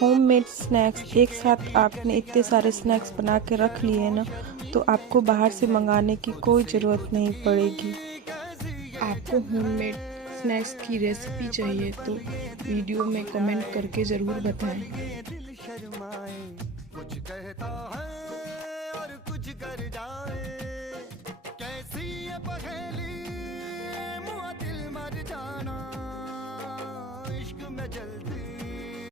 Homemade snacks एक साथ आपने इतने सारे स्नैक्स बना के रख लिए ना, तो आपको बाहर से मंगाने की कोई ज़रूरत नहीं पड़ेगी। आपको होममेड स्नैक्स की रेसिपी चाहिए तो वीडियो में कमेंट करके ज़रूर बताएं। दिल शर्माए, कुछ कहता है और कुछ कर जाए, कैसी ये पहेली